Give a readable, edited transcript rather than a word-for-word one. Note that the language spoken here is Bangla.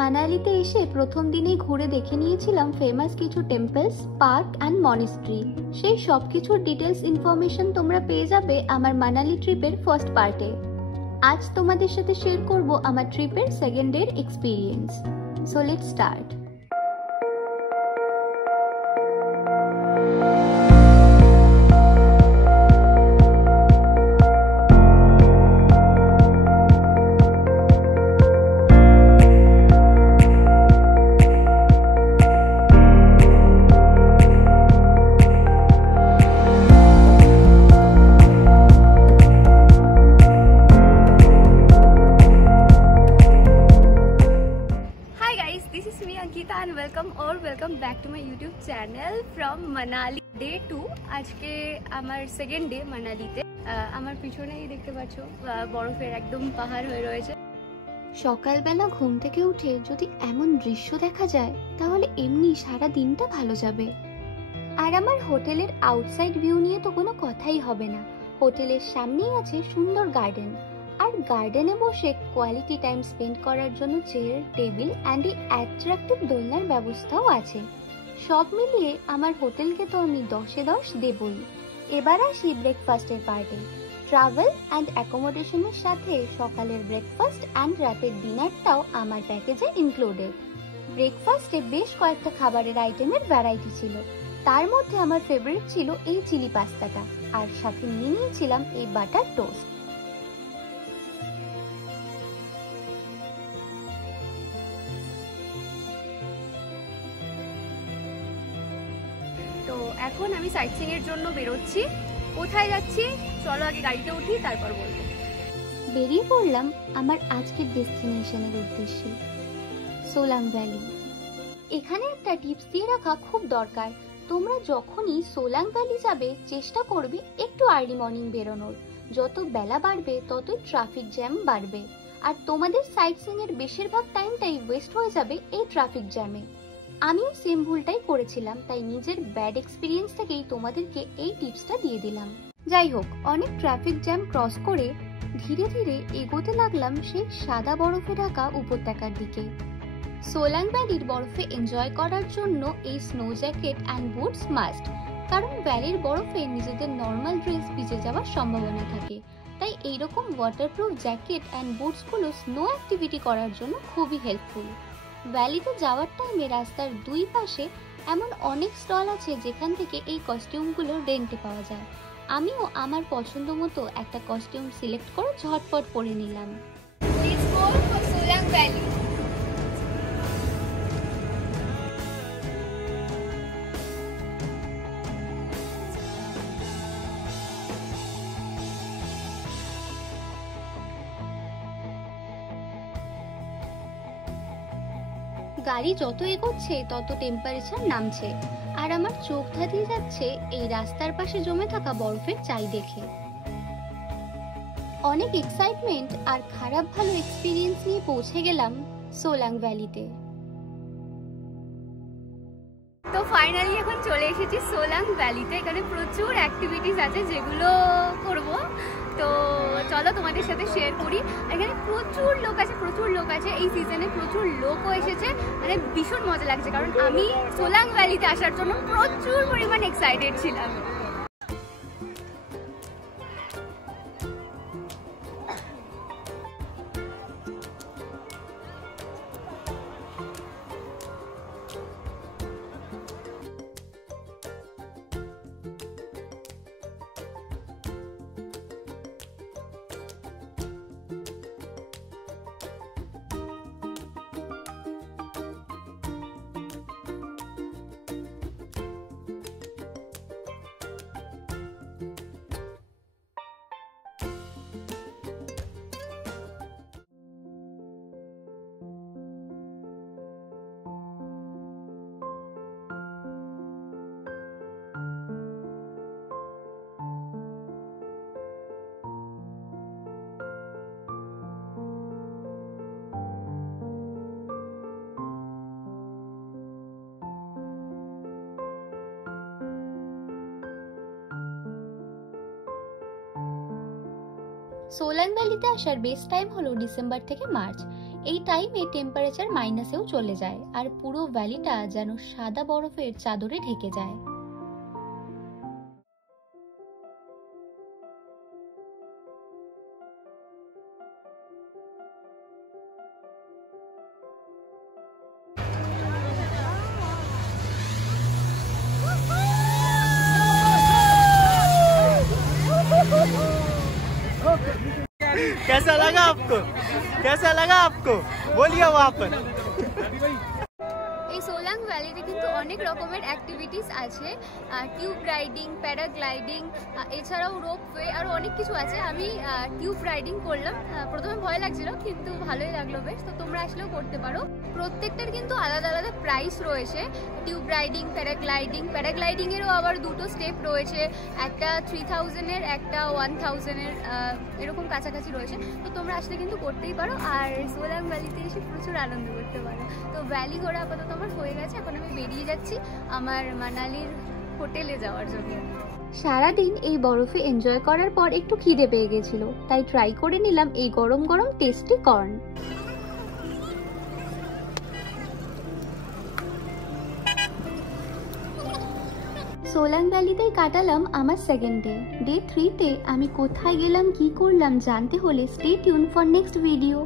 মানালিতে এসে প্রথম দিনেই ঘুরে দেখে নিয়েছিলাম ফেমাস কিছু টেম্পলস, পার্ক অ্যান্ড মনেস্ট্রি। সেই সব কিছুর ডিটেলস ইনফরমেশন তোমরা পেয়ে যাবে আমার মানালি ট্রিপের ফার্স্ট পার্টে। আজ তোমাদের সাথে শেয়ার করব আমার ট্রিপের সেকেন্ড ডের experience. So let's start. Welcome back to my YouTube channel from Manali day 2। आज के আমার সেকেন্ড ডে মানালিতে। আমার পিছনেই দেখতে পাচ্ছ বরফের একদম পাহাড় হয়ে রয়েছে। সকালবেলা ঘুম থেকে উঠে যদি এমন দৃশ্য দেখা যায় তাহলে এমনি সারা দিনটা ভালো যাবে। আর আমার হোটেলের আউটসাইড ভিউ নিয়ে তো কোনো কথাই হবে না। হোটেলের সামনেই আছে সুন্দর গার্ডেন, আর গার্ডেনে বসে কোয়ালিটি টাইম স্পেন্ড করার জন্য চেয়ার, টেবিল অ্যান্ড এই অ্যাট্রাকটিভ দোলনার ব্যবস্থাও আছে। সব মিলিয়ে আমার হোটেলকে তো আমি 10-এ 10 দেবই। এবার আসি ব্রেকফাস্টের পার্টে। ট্রাভেল অ্যান্ড অ্যাকোমোডেশনের সাথে সকালের ব্রেকফাস্ট অ্যান্ড রাতের ডিনারটাও আমার প্যাকেজে ইনক্লুডেড। ব্রেকফাস্টে বেশ কয়েকটা খাবারের আইটেমের ভ্যারাইটি ছিল। তার মধ্যে আমার ফেভারিট ছিল এই চিলি পাস্তাটা, আর সাথে নিয়ে নিয়েছিলাম এই বাটার টোস্ট। তো এখন আমি সাইট সিইং এর জন্য বেরোচ্ছি। কোথায় যাচ্ছি চলো আগে গাড়িতে উঠি, তারপর বলবো। বেরিয়ে পড়লাম আমার আজকের ডেস্টিনেশনের উদ্দেশ্যে, সোলাং ভ্যালি। এখানে একটা টিপস দিয়ে রাখা খুব দরকার। তোমরা যখনই সোলাং ভ্যালি যাবে চেষ্টা করবে একটু আর্লি মর্নিং বেরোনোর। যত বেলা বাড়বে ততই ট্রাফিক জ্যাম বাড়বে, আর তোমাদের সাইট সিইং এর বেশিরভাগ টাইমটাই ওয়েস্ট হয়ে যাবে এই ট্রাফিক জ্যামে। আমিও সেম ভুলটাই করেছিলাম, তাই নিজের ব্যাড এক্সপিরিয়েন্স থেকেই তোমাদেরকে এই টিপসটা দিয়ে দিলাম। যাই হোক, অনেক ট্রাফিক জ্যাম ক্রস করে ধীরে ধীরে এগোতে লাগলাম সেই সাদা বরফে ঢাকা উপত্যকার দিকে। সোলাং ভ্যালির বরফে এনজয় করার জন্য এই snow jacket and boots must, কারণ ভ্যালির বরফে নিজেদের নর্মাল ড্রেস ভিজে যাওয়ার সম্ভাবনা থাকে। তাই এইরকম ওয়াটারপ্রুফ জ্যাকেট অ্যান্ড বুটসগুলো স্নো অ্যাক্টিভিটি করার জন্য খুবই হেল্পফুল। ভ্যালিতে যাওয়ার টাইমে রাস্তার দুই পাশে এমন অনেক স্টল আছে যেখান থেকে এই কস্টিউমগুলো রেন্টে পাওয়া যায়। আমিও আমার পছন্দ মতো একটা কস্টিউম সিলেক্ট করে ঝটপট পরে নিলাম। Let's go for Solang valley. গাড়ি যত এগোচ্ছে তত টেম্পারেচার নামছে, আর আমার চোখ ধাঁধিয়ে যাচ্ছে এই রাস্তার পাশে জমে থাকা বরফের চাই দেখে। অনেক এক্সাইটমেন্ট আর খারাপ ভালো এক্সপিরিয়েন্স নিয়ে পৌঁছে গেলাম সোলাং ভ্যালিতে। তো ফাইনালি এখন চলে এসেছি সোলাং ভ্যালিতে। এখানে প্রচুর অ্যাক্টিভিটিস আছে যেগুলো করব, তো চলো তোমাদের সাথে শেয়ার করি। এখানে প্রচুর লোক আছে এই সিজনে প্রচুর লোকও এসেছে। মানে ভীষণ মজা লাগছে, কারণ আমি সোলাং ভ্যালিতে আসার জন্য প্রচুর পরিমাণ এক্সাইটেড ছিলাম। সোলাং ভ্যালিতে আসার বেস্ট টাইম হলো ডিসেম্বর থেকে মার্চ। এই টাইমে টেম্পারেচার মাইনাসেও চলে যায় আর পুরো ভ্যালিটা যেন সাদা বরফের চাদরে ঢেকে যায়। कैसा लगा आपको? कैसा लगा आपको? बोलिए वहाँ पर। এই সোলাং ভ্যালিতে কিন্তু অনেক রকমের অ্যাক্টিভিটিস আছে, টিউব রাইডিং, প্যারাগ্লাইডিং, এছাড়াও রোপওয়ে, আরও অনেক কিছু আছে। আমি টিউব রাইডিং করলাম, প্রথমে ভয় লাগছিল কিন্তু ভালোই লাগলো বেশ। তো তোমরা আসলেও করতে পারো। প্রত্যেকটার কিন্তু আলাদা আলাদা প্রাইস রয়েছে। টিউব রাইডিং, প্যারাগ্লাইডিংয়েরও আবার দুটো স্টেপ রয়েছে, একটা 3000-এর, একটা 1000-এর, এরকম কাছাকাছি রয়েছে। তো তোমরা আসলে কিন্তু করতেই পারো আর সোলাং ভ্যালিতে এসে প্রচুর আনন্দ করতে পারো। তো ভ্যালি ঘোরা আপাতত আমার হয়ে গেছে, এখন আমি বেরিয়ে যাচ্ছি আমার মানালির হোটেলে যাওয়ার জন্য। সারাদিন এই বরফে এনজয় করার পর একটু খিদে পেয়ে গেছিল, তাই ট্রাই করে নিলাম এই গরম গরম টেস্টি কর্ন। সোলাং ভ্যালিতেই কাটালাম আমার সেকেন্ড ডে 3তে। আমি কোথায় গেলাম, কি করলাম জানতে হলে stay tune for next video.